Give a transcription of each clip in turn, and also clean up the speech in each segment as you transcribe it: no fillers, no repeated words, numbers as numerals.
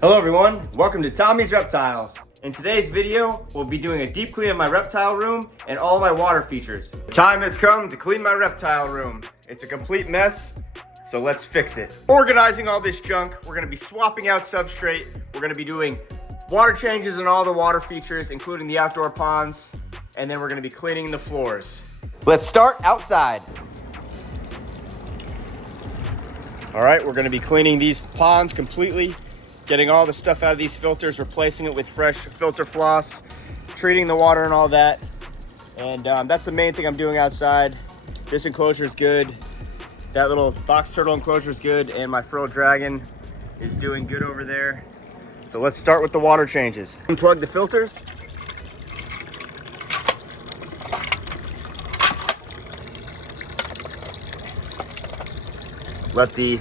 Hello everyone, welcome to Tommy's Reptiles. In today's video, we'll be doing a deep clean of my reptile room and all my water features. The time has come to clean my reptile room. It's a complete mess, so let's fix it. Organizing all this junk, we're gonna be swapping out substrate, we're gonna be doing water changes in all the water features, including the outdoor ponds, and then we're gonna be cleaning the floors. Let's start outside. All right, we're gonna be cleaning these ponds completely, getting all the stuff out of these filters, replacing it with fresh filter floss, treating the water and all that. And that's the main thing I'm doing outside. This enclosure is good. That little box turtle enclosure is good. And my frilled dragon is doing good over there. So let's start with the water changes. Unplug the filters. Let the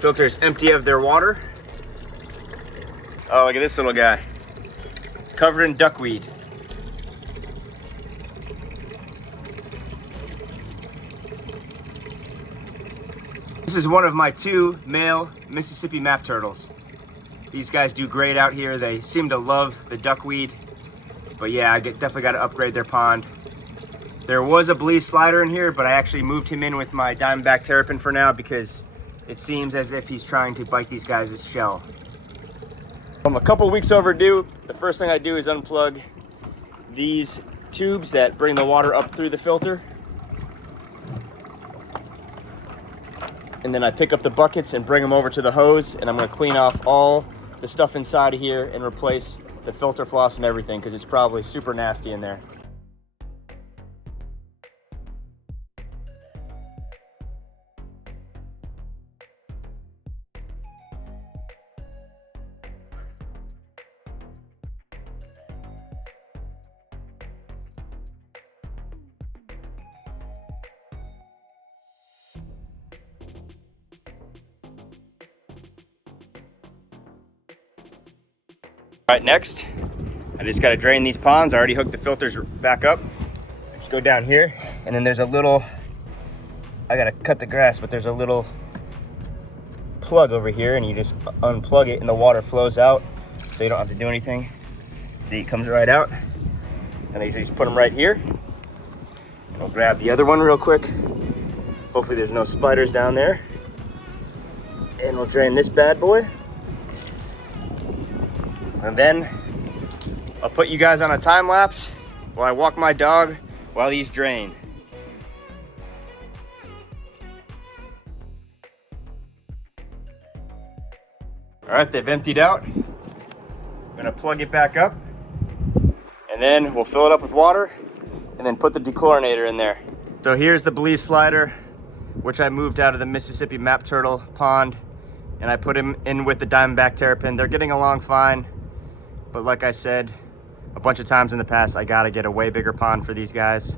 filters empty of their water. Oh, look at this little guy, covered in duckweed. This is one of my two male Mississippi map turtles. These guys do great out here. They seem to love the duckweed, but yeah, I definitely got to upgrade their pond. There was a Bleeze slider in here, but I actually moved him in with my Diamondback terrapin for now because it seems as if he's trying to bite these guys' shell. I'm a couple weeks overdue. The first thing I do is unplug these tubes that bring the water up through the filter. And then I pick up the buckets and bring them over to the hose, and I'm gonna clean off all the stuff inside of here and replace the filter floss and everything because it's probably super nasty in there. All right, next, I just gotta drain these ponds. I already hooked the filters back up. Just go down here, and then there's a little, I gotta cut the grass, but there's a little plug over here, and you just unplug it, and the water flows out, so you don't have to do anything. See, it comes right out, and you just put them right here. And we'll grab the other one real quick. Hopefully there's no spiders down there. And we'll drain this bad boy. And then I'll put you guys on a time lapse while I walk my dog while these drain. All right, they've emptied out. I'm gonna plug it back up, and then we'll fill it up with water and then put the dechlorinator in there. So here's the Bleeze slider, which I moved out of the Mississippi map turtle pond, and I put him in with the Diamondback terrapin. They're getting along fine. But like I said a bunch of times in the past, I gotta get a way bigger pond for these guys.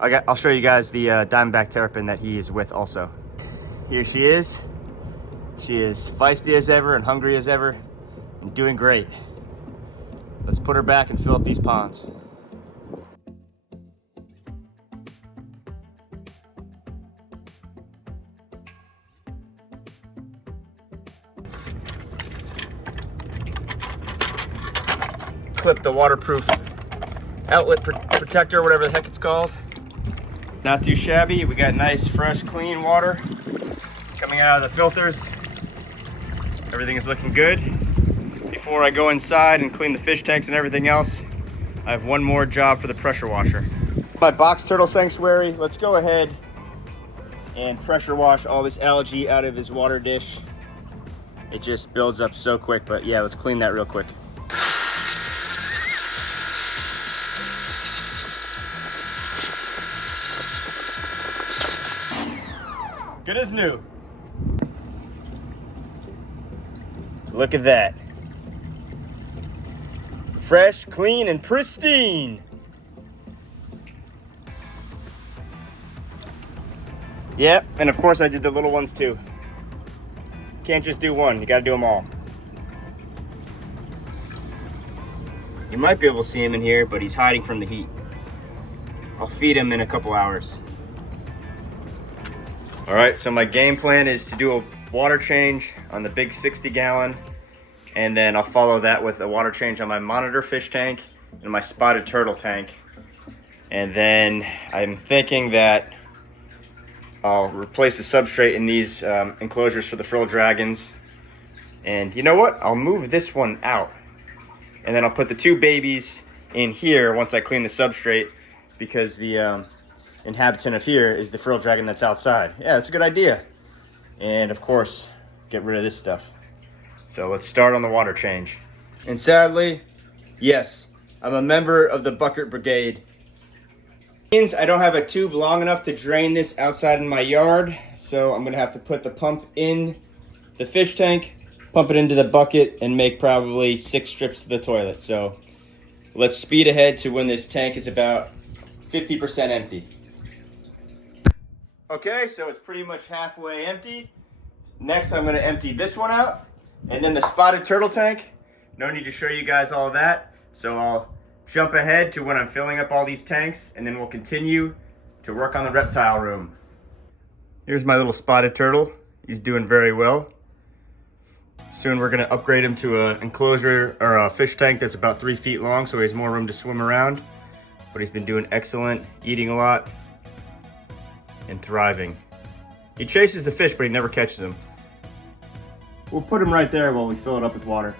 I'll show you guys the Diamondback terrapin that he is with also. Here she is. She is feisty as ever and hungry as ever and doing great. Let's put her back and fill up these ponds. Clip the waterproof outlet protector, whatever the heck it's called. Not too shabby. We got nice, fresh, clean water coming out of the filters. Everything is looking good. Before I go inside and clean the fish tanks and everything else, I have one more job for the pressure washer. My box turtle sanctuary, let's go ahead and pressure wash all this algae out of his water dish. It just builds up so quick, but yeah, let's clean that real quick. Good as new. Look at that. Fresh, clean, and pristine. Yep, and of course I did the little ones too. Can't just do one, you gotta do them all. You might be able to see him in here, but he's hiding from the heat. I'll feed him in a couple hours. All right, so my game plan is to do a water change on the big 60 gallon and then I'll follow that with a water change on my monitor fish tank and my spotted turtle tank. And then I'm thinking that I'll replace the substrate in these enclosures for the frilled dragons. And you know what? I'll move this one out. And then I'll put the two babies in here once I clean the substrate, because the inhabitant of here is the frilled dragon that's outside. Yeah, that's a good idea. And of course, get rid of this stuff. So let's start on the water change. And sadly, yes, I'm a member of the bucket brigade. Means I don't have a tube long enough to drain this outside in my yard, so I'm gonna have to put the pump in the fish tank, pump it into the bucket, and make probably 6 strips to the toilet. So let's speed ahead to when this tank is about 50% empty. Okay, so it's pretty much halfway empty. Next, I'm gonna empty this one out, and then the spotted turtle tank. No need to show you guys all of that, so I'll jump ahead to when I'm filling up all these tanks, and then we'll continue to work on the reptile room. Here's my little spotted turtle. He's doing very well. Soon we're gonna upgrade him to an enclosure or a fish tank that's about 3 feet long, so he has more room to swim around. But he's been doing excellent, eating a lot, and thriving. He chases the fish, but he never catches them. We'll put him right there while we fill it up with water.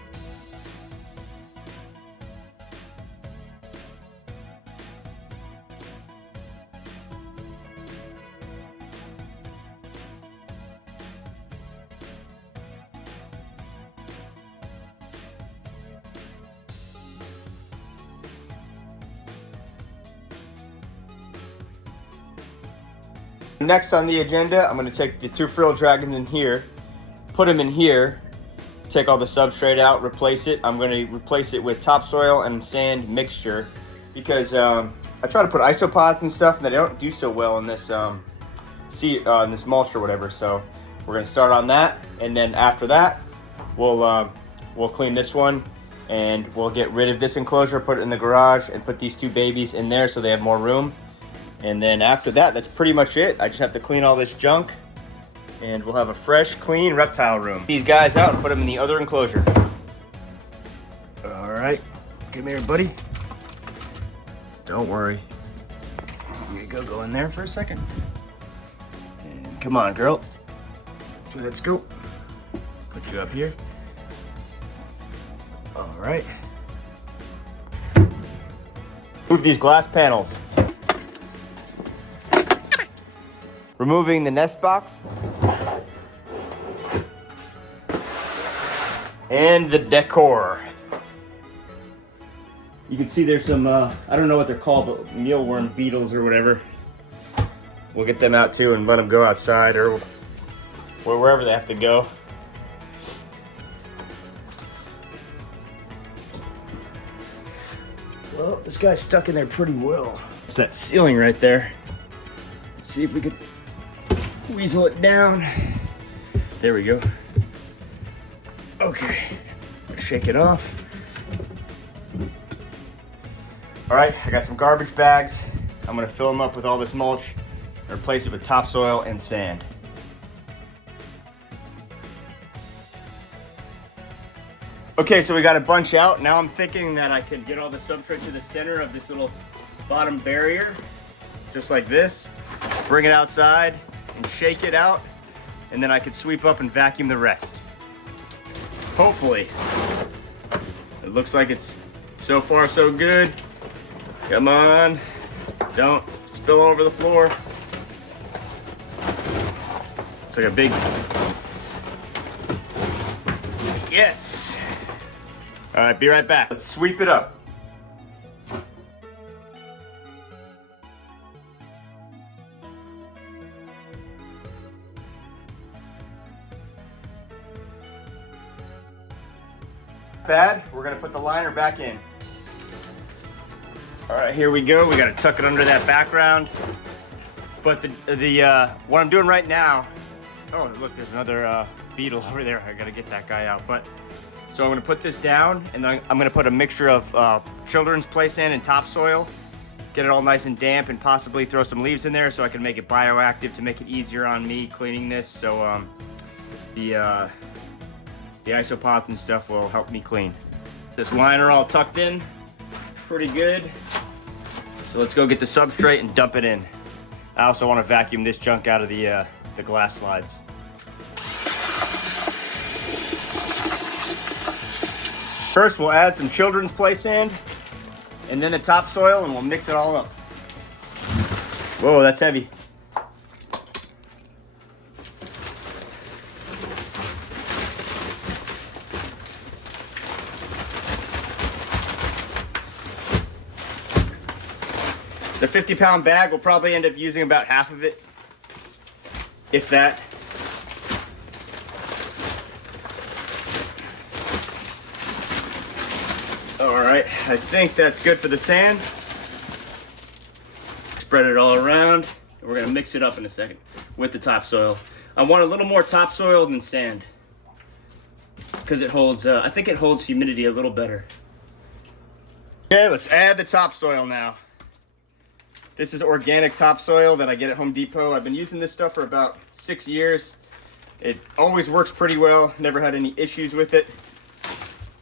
Next on the agenda, I'm going to take the 2 frilled dragons in here, put them in here, take all the substrate out, replace it. I'm going to replace it with topsoil and sand mixture, because I try to put isopods and stuff, and they don't do so well in this in this mulch or whatever. So we're going to start on that, and then after that, we'll clean this one, and we'll get rid of this enclosure, put it in the garage, and put these 2 babies in there so they have more room. And then after that, that's pretty much it. I just have to clean all this junk, and we'll have a fresh, clean reptile room. These guys out and put them in the other enclosure. All right, come here, buddy. Don't worry. Here you go in there for a second. And come on, girl. Let's go. Put you up here. All right. Move these glass panels. Removing the nest box and the decor. You can see there's some, I don't know what they're called, but mealworm beetles or whatever. We'll get them out too and let them go outside or wherever they have to go. Well, this guy's stuck in there pretty well. It's that ceiling right there. Let's see if we could weasel it down. There we go. Okay, shake it off. All right, I got some garbage bags. I'm gonna fill them up with all this mulch and replace it with topsoil and sand. Okay, so we got a bunch out. Now I'm thinking that I could get all the substrate to the center of this little bottom barrier, just like this. Bring it outside and shake it out, and then I could sweep up and vacuum the rest. Hopefully. It looks like it's so far so good. Come on, don't spill over the floor. It's like a big, yes. All right, be right back. Let's sweep it up. Bad. We're gonna put the liner back in. All right, here we go. We gotta tuck it under that background. But what I'm doing right now, oh look, there's another beetle over there. I gotta get that guy out. But so I'm gonna put this down, and then I'm gonna put a mixture of children's play sand and topsoil, get it all nice and damp, and possibly throw some leaves in there so I can make it bioactive to make it easier on me cleaning this. So the the isopods and stuff will help me clean. This liner all tucked in, pretty good. So let's go get the substrate and dump it in. I also want to vacuum this junk out of the glass slides. First, we'll add some children's play sand and then the topsoil, and we'll mix it all up. Whoa, that's heavy. It's a 50-pound bag. We'll probably end up using about half of it, if that. All right, I think that's good for the sand. Spread it all around. And we're gonna mix it up in a second with the topsoil. I want a little more topsoil than sand because it holds, I think it holds humidity a little better. Okay, let's add the topsoil now. This is organic topsoil that I get at Home Depot. I've been using this stuff for about 6 years. It always works pretty well. Never had any issues with it.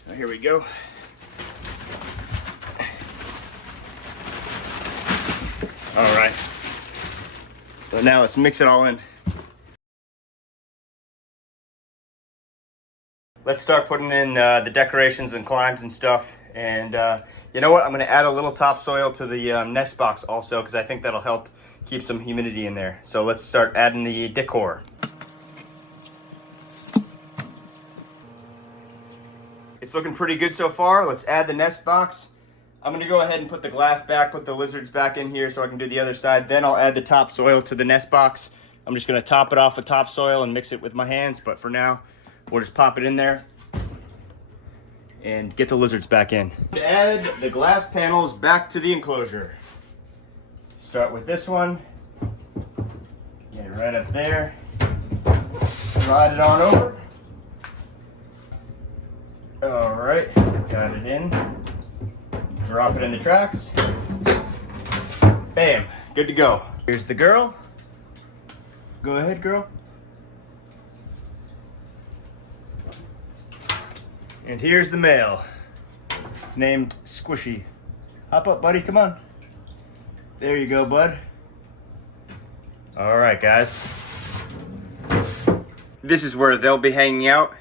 So here we go. All right. So now let's mix it all in. Let's start putting in the decorations and climbs and stuff. And you know what? I'm going to add a little topsoil to the nest box also, because I think that'll help keep some humidity in there. So let's start adding the decor. It's looking pretty good so far. Let's add the nest box. I'm going to go ahead and put the glass back, put the lizards back in here so I can do the other side. Then I'll add the topsoil to the nest box. I'm just going to top it off with topsoil and mix it with my hands. But for now, we'll just pop it in there and get the lizards back in. To add the glass panels back to the enclosure. Start with this one. Get it right up there. Slide it on over. All right, got it in. Drop it in the tracks. Bam, good to go. Here's the girl. Go ahead, girl. And here's the male, named Squishy. Hop up, buddy, come on. There you go, bud. All right, guys. This is where they'll be hanging out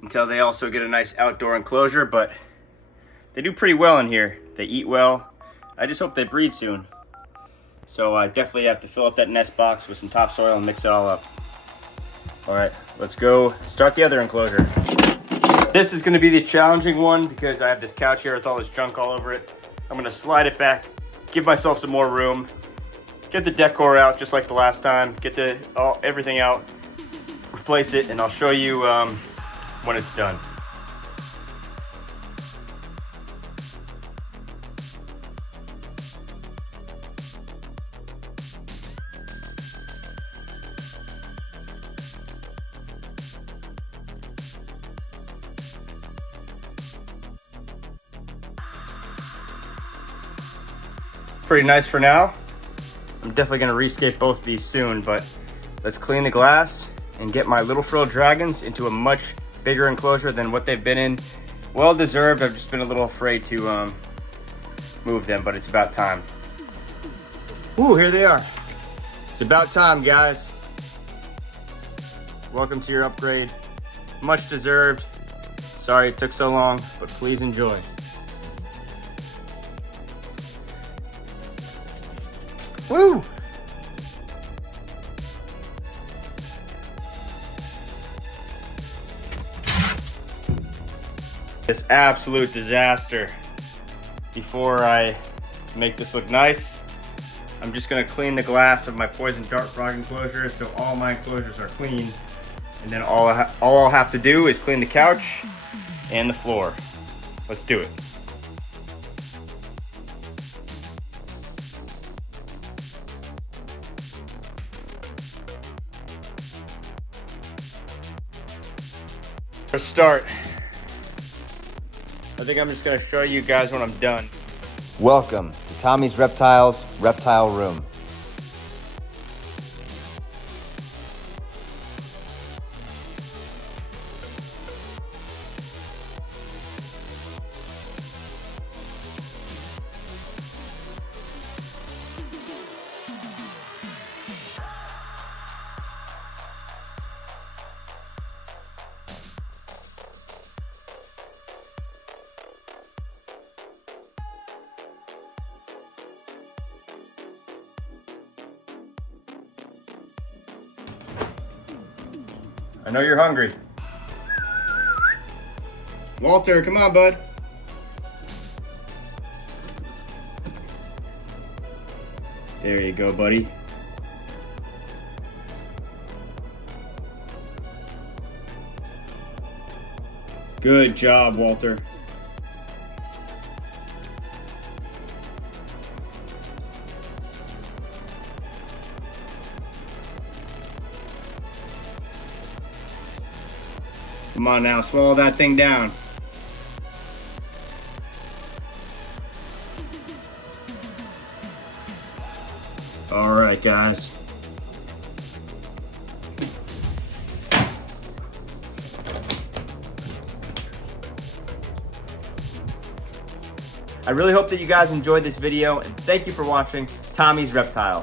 until they also get a nice outdoor enclosure, but they do pretty well in here. They eat well. I just hope they breed soon. So I definitely have to fill up that nest box with some topsoil and mix it all up. All right, let's go start the other enclosure. This is gonna be the challenging one because I have this couch here with all this junk all over it. I'm gonna slide it back, give myself some more room, get the decor out just like the last time, get everything out, replace it, and I'll show you when it's done. Pretty nice for now. I'm definitely gonna rescape both of these soon, but let's clean the glass and get my little frill dragons into a much bigger enclosure than what they've been in. Well deserved. I've just been a little afraid to move them, but it's about time. Ooh, here they are. It's about time, guys. Welcome to your upgrade. Much deserved. Sorry it took so long, but please enjoy. Woo! This absolute disaster. Before I make this look nice, I'm just gonna clean the glass of my poison dart frog enclosure so all my enclosures are clean. And then all I'll have to do is clean the couch and the floor. Let's do it. Let's start. I think I'm just gonna show you guys when I'm done. Welcome to Tommy's Reptiles Reptile Room. I know you're hungry. Walter, come on, bud. There you go, buddy. Good job, Walter. Come on now, swallow that thing down. All right, guys. I really hope that you guys enjoyed this video, and thank you for watching Tommy's Reptile.